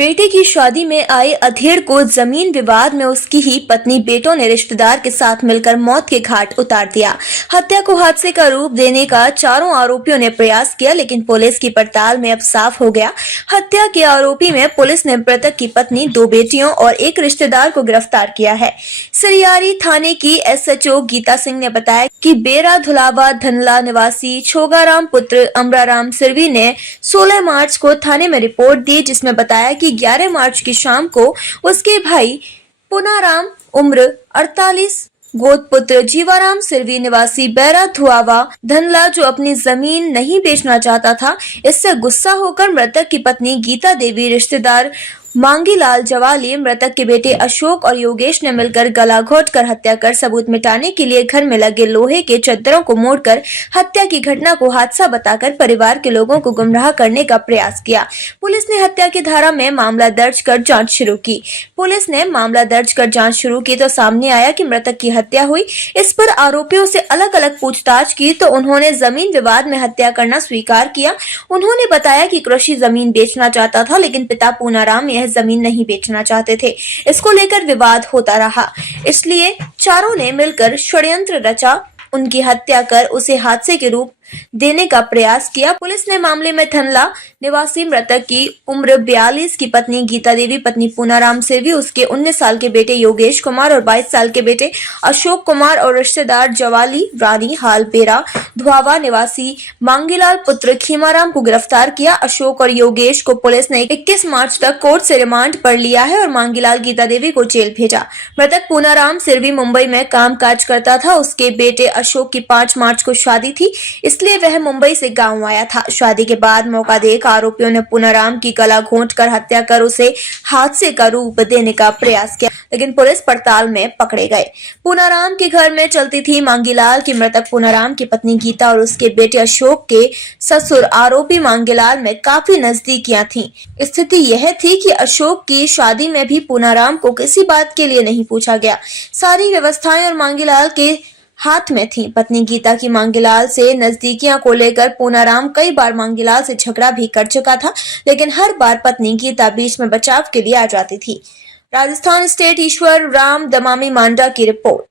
बेटे की शादी में आए अधेड़ को जमीन विवाद में उसकी ही पत्नी बेटों ने रिश्तेदार के साथ मिलकर मौत के घाट उतार दिया। हत्या को हादसे का रूप देने का चारों आरोपियों ने प्रयास किया, लेकिन पुलिस की पड़ताल में अब साफ हो गया। हत्या के आरोपी में पुलिस ने मृतक की पत्नी, 2 बेटियों और एक रिश्तेदार को गिरफ्तार किया है। सरियारी थाने की SHO गीता सिंह ने बताया कि बेरा धुलावा धनला निवासी छोगाराम पुत्र अमराराम सिरवी ने 16 मार्च को थाने में रिपोर्ट दी, जिसमें बताया कि 11 मार्च की शाम को उसके भाई पुनाराम उम्र 48 गोद पुत्र जीवाराम सिरवी निवासी बैरा धुआवा धनला, जो अपनी जमीन नहीं बेचना चाहता था, इससे गुस्सा होकर मृतक की पत्नी गीता देवी, रिश्तेदार मांगीलाल जवाली, मृतक के बेटे अशोक और योगेश ने मिलकर गला घोंटकर हत्या कर सबूत मिटाने के लिए घर में लगे लोहे के चद्दरों को मोड़कर हत्या की घटना को हादसा बताकर परिवार के लोगों को गुमराह करने का प्रयास किया। पुलिस ने हत्या की धारा में मामला दर्ज कर जांच शुरू की तो सामने आया कि मृतक की हत्या हुई। इस पर आरोपियों से अलग अलग पूछताछ की तो उन्होंने जमीन विवाद में हत्या करना स्वीकार किया। उन्होंने बताया कि कृषि जमीन बेचना चाहता था, लेकिन पिता पूनाराम यह जमीन नहीं बेचना चाहते थे। इसको लेकर विवाद होता रहा, इसलिए चारों ने मिलकर षड्यंत्र रचा, उनकी हत्या कर उसे हादसे के रूप देने का प्रयास किया। पुलिस ने मामले में थनला निवासी मृतक की उम्र 42 की पत्नी गीता देवी, पत्नी पूनाराम सिरवी, उसके 19 साल के बेटे योगेश कुमार और 22 साल के बेटे अशोक कुमार और रिश्तेदार जवाली रानी हाल बेरा धुआवा निवासी मांगीलाल पुत्र खीमाराम को गिरफ्तार किया। अशोक और योगेश को पुलिस ने 21 मार्च तक कोर्ट से रिमांड पर लिया है और मांगीलाल गीता देवी को जेल भेजा। मृतक पूनाराम सिरवी मुंबई में काम काज करता था। उसके बेटे अशोक की 5 मार्च को शादी थी, इसलिए वह मुंबई से गांव आया था। शादी के बाद मौका देख आरोपियों ने पूनाराम की गला घोंटकर हत्या कर उसे हादसे का रूप देने का प्रयास किया, लेकिन पुलिस पड़ताल में पकड़े गए। पूनाराम के घर में चलती थी मांगीलाल की मृतक पूनाराम की पत्नी गीता और उसके बेटे अशोक के ससुर आरोपी मांगीलाल में काफी नजदीकियां थीं। स्थिति यह थी कि अशोक की शादी में भी पूनाराम को किसी बात के लिए नहीं पूछा गया। सारी व्यवस्थाएं और मांगीलाल के हाथ में थी। पत्नी गीता की मांगीलाल से नजदीकियां को लेकर पूनाराम कई बार मांगीलाल से झगड़ा भी कर चुका था, लेकिन हर बार पत्नी गीता बीच में बचाव के लिए आ जाती थी। राजस्थान स्टेट ईश्वर राम दमामी मांडा की रिपोर्ट।